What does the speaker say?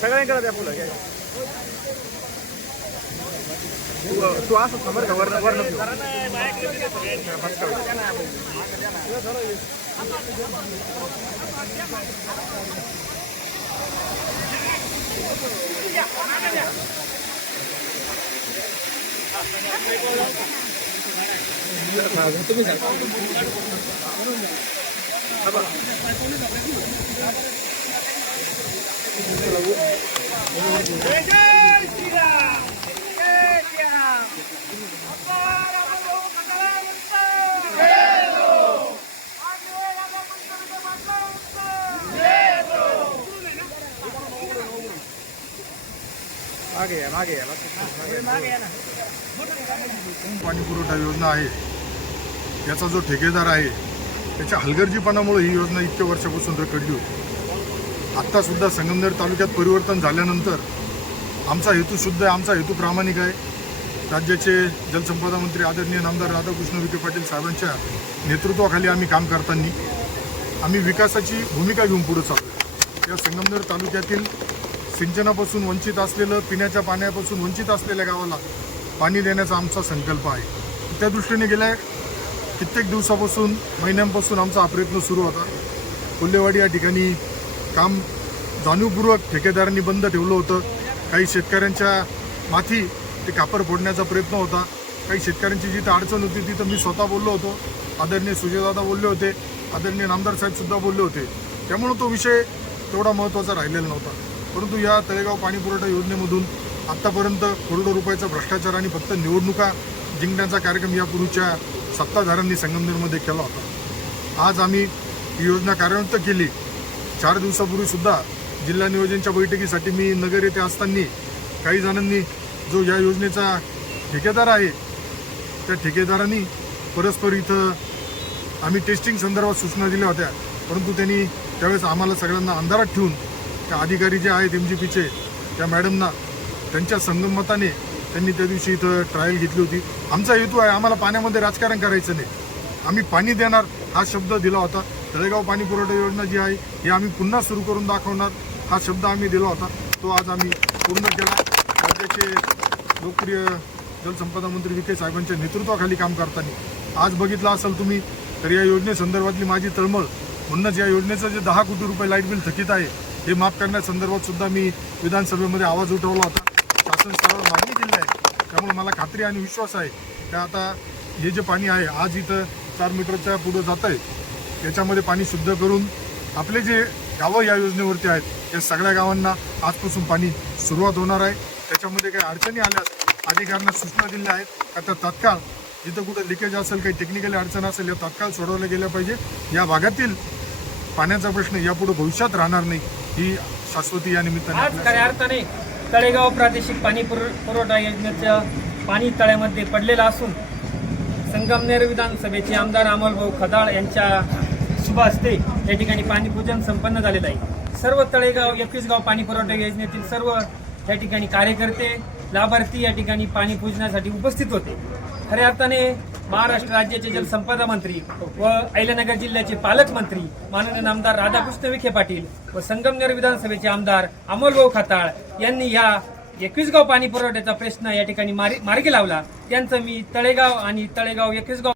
सगळ्यांकडे द्या फुलं. तू असं समोर का वर्ण वर्ण तुम्ही मागे या पाणी पुरवठा योजना आहे, याचा जो ठेकेदार आहे त्याच्या हलगर्जीपणामुळे ही योजना इतक्या वर्षापासून रखडली होती. आत्तासुद्धा संगमनेर तालुक्यात परिवर्तन झाल्यानंतर आमचा हेतू शुद्ध आहे, आमचा हेतू प्रामाणिक आहे. राज्याचे जलसंपदा मंत्री आदरणीय नामदार राधाकृष्ण विखे पाटील साहेबांच्या नेतृत्वाखाली आम्ही काम करताना आम्ही विकासाची भूमिका घेऊन पुढे चाललो. या संगमनेर तालुक्यातील सिंचनापासून वंचित असलेलं, पिण्याच्या पाण्यापासून वंचित असलेल्या गावाला पाणी देण्याचा आमचा संकल्प आहे. त्या दृष्टीने गेल्या कित्येक दिवसापासून, महिन्यांपासून आमचा हा प्रयत्न सुरू होता. कोल्हेवाडी या ठिकाणी काम जाणीवपूर्वक ठेकेदारांनी बंद ठेवलं होतं. काही शेतकऱ्यांच्या माथी ते कापर फोडण्याचा प्रयत्न होता. काही शेतकऱ्यांची जिथं अडचण होती तिथं मी स्वतः बोललो होतो, आदरणीय सुजयदादा बोलले होते, आदरणीय नामदार साहेबसुद्धा बोलले होते. त्यामुळं तो विषय तेवढा महत्त्वाचा राहिलेला नव्हता. परंतु या तळेगाव पाणी पुरवठा योजनेमधून आत्तापर्यंत करोडो रुपयाचा भ्रष्टाचार आणि फक्त निवडणुका जिंकण्याचा कार्यक्रम यापूर्वीच्या सत्ताधाऱ्यांनी संगमनेरमध्ये केला होता. आज आम्ही ही योजना कार्यान्वित केली. 4 दिवसापूर्वीसुद्धा जिल्हा नियोजनच्या बैठकीसाठी मी नगर येथे असताना काही जणांनी जो या योजनेचा ठेकेदार आहे त्या ठेकेदारांनी परस्पर इथं आम्ही टेस्टिंग संदर्भात सूचना दिल्या होत्या, परंतु त्यांनी त्यावेळेस आम्हाला सगळ्यांना अंधारात ठेवून त्या अधिकारी जे आहेत MGPचे त्या मॅडमना त्यांच्या संगमताने त्यांनी त्या दिवशी इथं ट्रायल घेतली होती. आमचा हेतू आहे, आम्हाला पाण्यामध्ये राजकारण करायचं नाही, आम्ही पाणी देणार हा शब्द दिला होता. तळेगाव पाणी पुरवठा योजना जी आहे ही आम्ही पुन्हा सुरू करून दाखवणार हा शब्द आम्ही दिला होता, तो आज आम्ही पूर्ण केला. राज्याचे लोकप्रिय जलसंपदा मंत्री विखे साहेबांच्या नेतृत्वाखाली काम करताना आज बघितलं असेल तुम्ही तर या योजनेसंदर्भातली माझी तळमळ, म्हणूनच या योजनेचं जे 10 कोटी रुपये लाईट बिल थकीत आहे हे माफ करण्यासंदर्भात सुद्धा मी विधानसभेमध्ये आवाज उठवला होता. शासन स्तरावर मागणी केली आहे. त्यामुळे मला खात्री आणि विश्वास आहे की आता हे जे पाणी आहे आज इथं 4 मीटरच्या पुढं जात आहे, याच्यामध्ये पाणी शुद्ध करून आपले जे गावं या योजनेवरती आहेत या सगळ्या गावांना आजपासून पाणी सुरुवात होणार आहे. त्याच्यामध्ये काही अडचणी आल्यास अधिकाऱ्यांना सूचना दिल्या आहेत का त्या तात्काळ जिथं कुठं लिकेज असेल, काही टेक्निकली अडचण असेल, या तात्काळ सोडवल्या गेल्या पाहिजे. या भागातील पाण्याचा प्रश्न यापुढे भविष्यात राहणार नाही ही शाश्वती या निमित्ताने. आज खऱ्या अर्थाने तळेगाव प्रादेशिक पाणी पुरवठा योजनेचं पाणी तळ्यामध्ये पडलेलं असून संगमनेर विधानसभेचे आमदार अमोलभाऊ खदाळ यांच्या शुभ हस्ते या ठिकाणी पाणीपूजन संपन्न झालेलं आहे. सर्व तळेगाव 21 गाव पाणी पुरवठा योजनेतील सर्व या ठिकाणी कार्यकर्ते, लाभार्थी या ठिकाणी पाणी पूजनासाठी उपस्थित होते. खऱ्या अर्थाने महाराष्ट्र राज्याचे जलसंपदा मंत्री व अहिल्यानगर जिल्ह्याचे पालकमंत्री माननीय नामदार राधाकृष्ण विखे पाटील व संगमनेर विधानसभेचे आमदार अमोलभाऊ खताळ यांनी या 21 गाव पाणी पुरवठ्याचा प्रश्न या ठिकाणी मार्गी लावला. त्यांचं मी तळेगाव आणि तळेगाव 21 गाव